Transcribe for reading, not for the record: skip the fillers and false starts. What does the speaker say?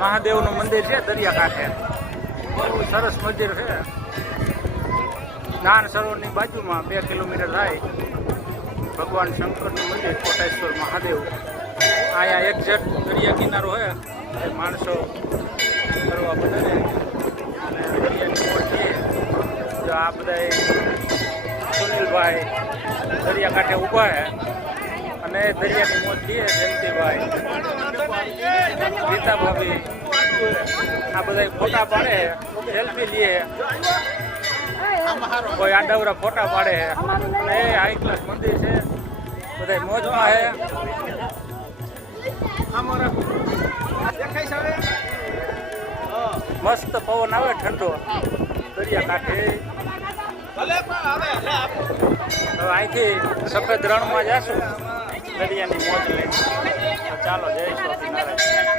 મહાદેવનું મંદિર છે દરિયાકાંઠે. બહુ સરસ મંદિર છે. જ્ઞાન સરોવરની બાજુમાં 2 કિલોમીટર થાય ભગવાન શંકરનું મંદિર કોટેશ્વર મહાદેવ. અહીંયા એક્ઝેક્ટ દરિયા કિનારો છે. માણસો ફરવા બધાને અને દરિયાની મોજ છે. જો આ બધા સુનિલભાઈ દરિયાકાંઠે ઊભા છે અને દરિયાની મોજ છે. જયંતિભાઈ, રીતા ભાભી આ બધા ફોટા પાડે, સેલ્ફી લે, કોઈ આડાવરા ફોટા પાડે અને હાઈ ક્લાસ મંદિર છે. બધા મોજમાં છે. મસ્ત પવન આવે ઠંડો દરિયાકાંઠે. હવે અહીંથી સફેદ રણમાં જશું દરિયાની મોજ લઈ. ચાલો જય સ્વામિનારાયણ.